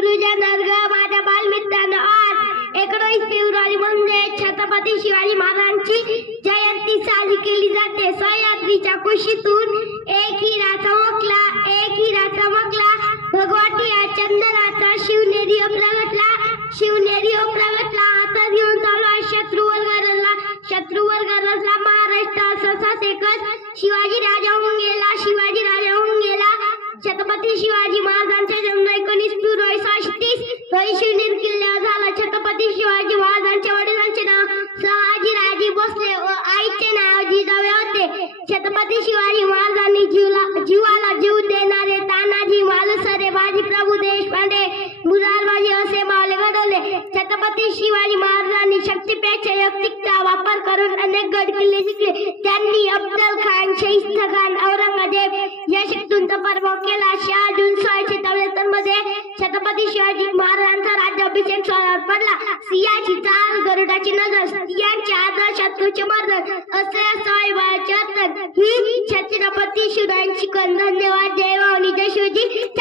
गुरुजन वर्ग, माझ्या बालमित्रांनो, आज 19 फेब्रुवारी म्हणजे छत्रपती शिवाजी महाराजांची जयंती साजरी केली जाते. सह्याद्रीच्या कुशीतून एक हिरा चमकला, भगवती चंदनाचा शिवनेरी प्रगटला, हातात घेऊन चालू आहे शत्रूवर गरजला, महाराष्ट्र ससाच एकच, शिवाजी राजा होऊन गेला. छत्रपती शिवाजी महाराजांचा जन्म 19 फेब्रुवारी 1630 शिवनेरी किल्ल्यावर झाला. छत्रपती शिवाजी महाराजांच्या वडिलांचे नाव शहाजीराजे भोसले व आईचे नाव जिजाऊ होते. छत्रपती शिवाजी महाराजांनी जीवाला जीव देणारे तानाजी मालुसरे, बाजीप्रभू देशपांडे, मुरारबाजी असे मावळे घडवले. छत्रपती शिवाजी महाराजांनी शक्तीपेक्षा युक्तीचा वापर करून अनेक गड किल्ले जिंकले. त्यांनी अफजल खान, शाहिस्ता खान, औरंगजेब या शक्तींचा पराभव केला. 6 जून 1673 मध्ये छत्रपती शिवाजी महाराजांचा राज्याभिषेक सोहळ्यावर पडला. सिंहाची चाल, गरुडाची नजर, स्त्रियांचे आदर, शत्रूचे मर्दन असे